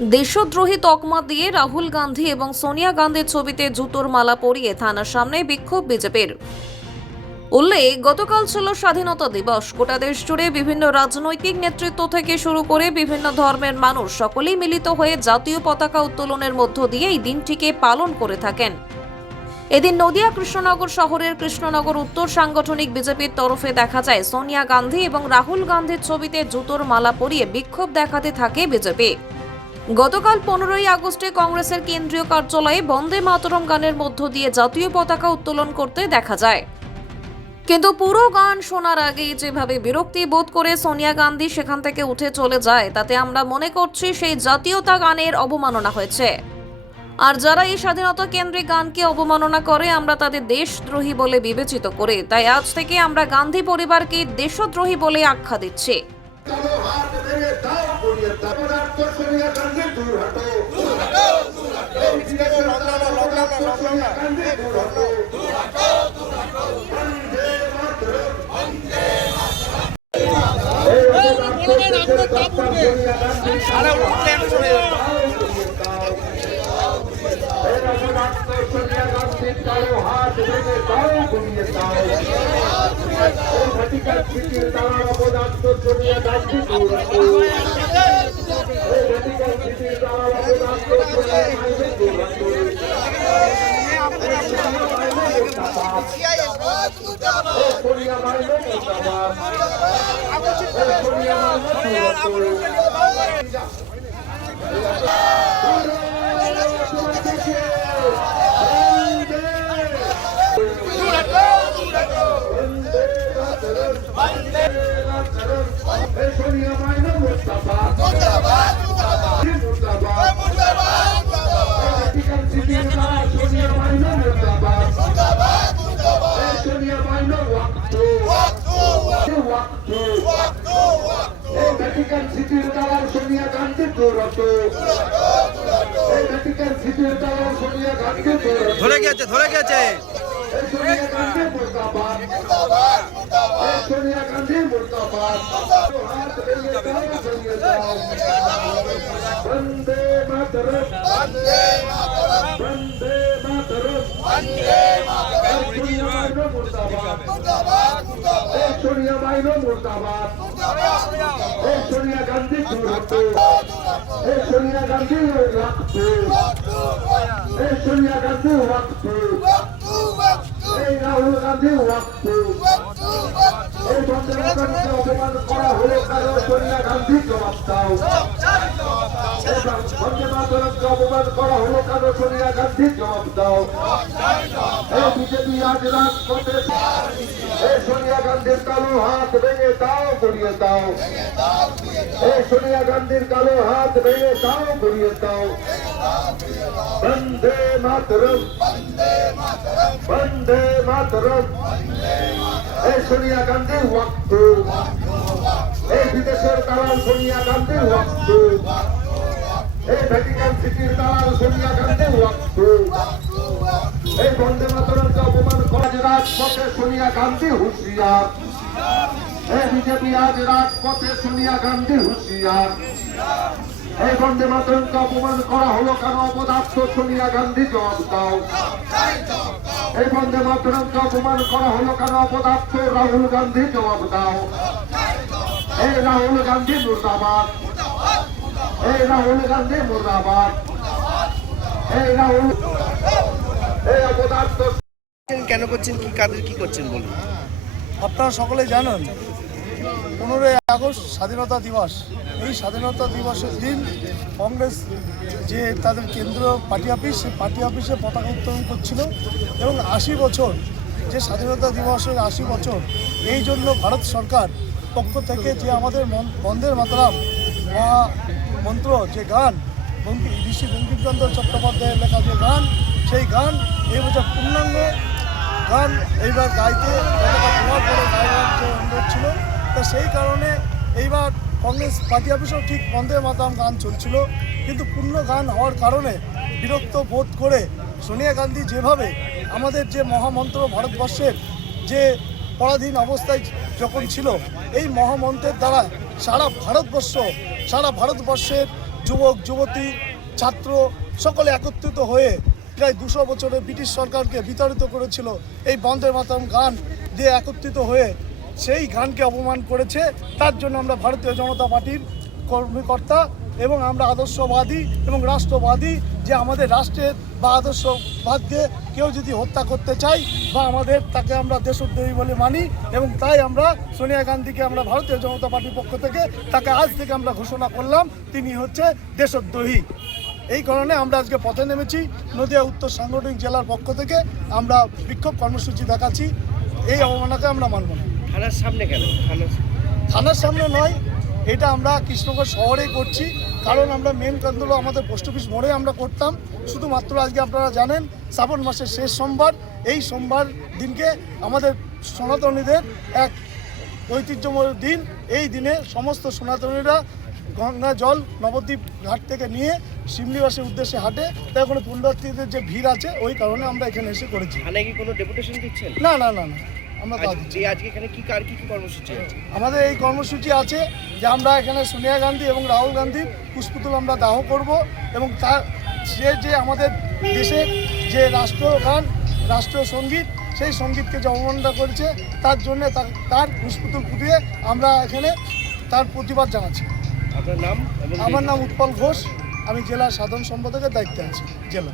দেশদ্রোহী তকমা দিয়ে রাহুল গান্ধী এবং সোনিয়া গান্ধীর ছবিতে জুতোর মালা পরিয়ে থানার সামনে বিক্ষোভ বিজেপির। উল্লেখ, গতকাল ছিল স্বাধীনতা দিবস। গোটা দেশ জুড়ে বিভিন্ন রাজনৈতিক নেতৃত্ব থেকে শুরু করে বিভিন্ন ধর্মের মানুষ সকলেই মিলিত হয়ে জাতীয় পতাকা উত্তোলনের মধ্য দিয়ে এই দিনটিকে পালন করে থাকেন। এদিন নদিয়া কৃষ্ণনগর শহরের কৃষ্ণনগর উত্তর সাংগঠনিক বিজেপির তরফে দেখা যায় সোনিয়া গান্ধী এবং রাহুল গান্ধীর ছবিতে জুতোর মালা পরিয়ে বিক্ষোভ দেখাতে থাকে বিজেপি। গতকাল 15ই আগস্টে কংগ্রেসের কেন্দ্রীয় কার্যালয়ে বন্দে মাতরম গানের মধ্য দিয়ে জাতীয় পতাকা উত্তোলন করতে দেখা যায়। কিন্তু পুরো গান শোনার আগেই যেভাবে বিরক্তি বোধ করে সোনিয়া গান্ধী সেখান থেকে উঠে চলে যায়, তাতে আমরা মনে করছি সেই জাতীয়তা গানের অবমাননা হয়েছে। আর যারা এই স্বাধীনতা কেন্দ্রিক গানকে অবমাননা করে, আমরা তাদের দেশদ্রোহী বলে বিবেচিত করে। তাই আজ থেকে আমরা গান্ধী পরিবারকে দেশদ্রোহী বলে আখ্যা দিচ্ছি। ধরে গেছে সোনিয়া গান্ধী মুর্দাবাদ। বন্দে মাতরম, বন্দে মাতরম, সোনিয়া মাইনো মুর্দাবাদ। সোনিয়া গান্ধী দূরত্ব, সোনিয়া গান্ধী রক্ত, সোনিয়া গান্ধী রক্ত, রাহুল গান্ধী রক্ত। এই বন্দে মাতরমকে অপমান করা হলো কারণ সোনিয়া গান্ধী জবাব দাও। বন্দে মাতরমকে অপমান করা হলো কারণ সোনিয়া গান্ধী জবাব দাও। এই বিজেপি আজ রাজপথে এই সোনিয়া গান্ধীর কালো হাত ভেঙে দাও, গড়িয়ে দাও। এই সোনিয়া গান্ধীর কালো হাত ভেঙে দাও, গড়িয়ে দাও। বন্দে মাতরম, বন্দে মাতরম। এই সোনিয়া গান্ধীর ওয়াক্ত, এই বিদেশের দালাল সোনিয়া গান্ধীর ওয়াক্ত, এই ভ্যাটিকান সিটির দালাল সোনিয়া গান্ধীর ওয়াক্ত। এই বন্দে মাতরমকে অপমান করা রাজপথে সোনিয়া গান্ধী হুঁশিয়ার। এই বিজেপি আজ রাজপথে সোনিয়া গান্ধী হুঁশিয়ার। এই বন্দে মাতরমকে অপমান করা হলো কেন অপদার্থ সোনিয়া গান্ধী জবাব দাও। এই বন্দে মাতরমকে অপমান করা হলো কেন অপদার্থ রাহুল গান্ধী জবাব দাও। এই রাহুল গান্ধী মুর্দাবাদ, এই রাহুল গান্ধী মুর্দাবাদ, এই রাহুল এই অপদার্থ। কেন করছেন, কি কাদের কি করছেন বলুন। আপনারা সকলে জানেন 15ই আগস্ট স্বাধীনতা দিবস। এই স্বাধীনতা দিবসের দিন কংগ্রেস যে তাদের কেন্দ্রীয় পার্টি অফিস, সেই পার্টি অফিসে পতাকা উত্তোলন করছিল এবং 80 বছর যে স্বাধীনতা দিবসের 80 বছর, এই জন্য ভারত সরকার পক্ষ থেকে যে আমাদের বন্দে মাতরম মন্ত্র যে গান, ঋষি বঙ্কিমচন্দ্র চট্টোপাধ্যায়ের লেখা যে গান, সেই গান এই বছর পূর্ণাঙ্গ গান এইবার গাইতে তোমার পরে গাইবার যে অনুরোধ ছিল, তা সেই কারণে এইবার কংগ্রেস পার্টি অফিসেও ঠিক বন্দে মাতরম গান চলছিল। কিন্তু পূর্ণ গান হওয়ার কারণে বিরক্ত বোধ করে সোনিয়া গান্ধী যেভাবে আমাদের যে মহামন্ত্র ভারতবর্ষের যে পরাধীন অবস্থায় যখন ছিল, এই মহামন্ত্রের দ্বারা সারা ভারতবর্ষের যুবক যুবতী ছাত্র সকলে একত্রিত হয়ে প্রায় 200 বছরের ব্রিটিশ সরকারকে বিতাড়িত করেছিল এই বন্দে মাতরম গান দিয়ে একত্রিত হয়ে সেই গানকে অপমান করেছে। তার জন্য আমরা ভারতীয় জনতা পার্টির কর্মকর্তা এবং আমরা আদর্শবাদী এবং রাষ্ট্রবাদী, যে আমাদের রাষ্ট্রের বা আদর্শবাদকে কেউ যদি হত্যা করতে চায় বা আমাদের তাকে আমরা দেশদ্রোহী বলে মানি, এবং তাই আমরা সোনিয়া গান্ধীকে আমরা ভারতীয় জনতা পার্টির পক্ষ থেকে তাকে আজ থেকে আমরা ঘোষণা করলাম তিনি হচ্ছে দেশদ্রোহী। এই কারণে আমরা আজকে পথে নেমেছি। নদিয়া উত্তর সাংগঠনিক জেলার পক্ষ থেকে আমরা বিক্ষোভ কর্মসূচি দেখাচ্ছি। এই অবমাননাকে আমরা মানব না। থানার সামনে কেন? থানার সামনে নয়, এটা আমরা কৃষ্ণগড় শহরেই করছি, কারণ আমরা মেন কেন্দ্র আমাদের পোস্ট অফিস মোড়ে আমরা করতাম। শুধুমাত্র আজকে আপনারা জানেন শ্রাবণ মাসের শেষ সোমবার, এই সোমবার দিনকে আমাদের সনাতনীদের এক ঐতিহ্যময় দিন। এই দিনে সমস্ত সনাতনীরা গঙ্গা জল নবদ্বীপ ঘাট থেকে নিয়ে শিমলিবাসের উদ্দেশ্যে হাঁটে, তাই ওখানে পুণ্যার্থীদের যে ভিড় আছে ওই কারণে আমরা এখানে এসে করেছি। থানায় কি কোনো ডেপুটেশন দিচ্ছেন? না না না না, আমরা তা দিচ্ছি। আজকে এখানে কি কর্মসূচি আছে? আমাদের এই কর্মসূচি আছে যে আমরা এখানে সোনিয়া গান্ধী এবং রাহুল গান্ধীর পুষ্পতুল আমরা দাহ করব, এবং তার যে আমাদের দেশের যে রাষ্ট্রগান রাষ্ট্রীয় সঙ্গীত, সেই সঙ্গীতকে যে অবমাননা করেছে তার জন্য তার পুষ্পতুল ফুটিয়ে আমরা এখানে তার প্রতিবাদ জানাচ্ছি। আপনার নাম? আমার নাম উৎপল ঘোষ, আমি জেলার সাধারণ সম্পাদকের দায়িত্বে আছি জেলা।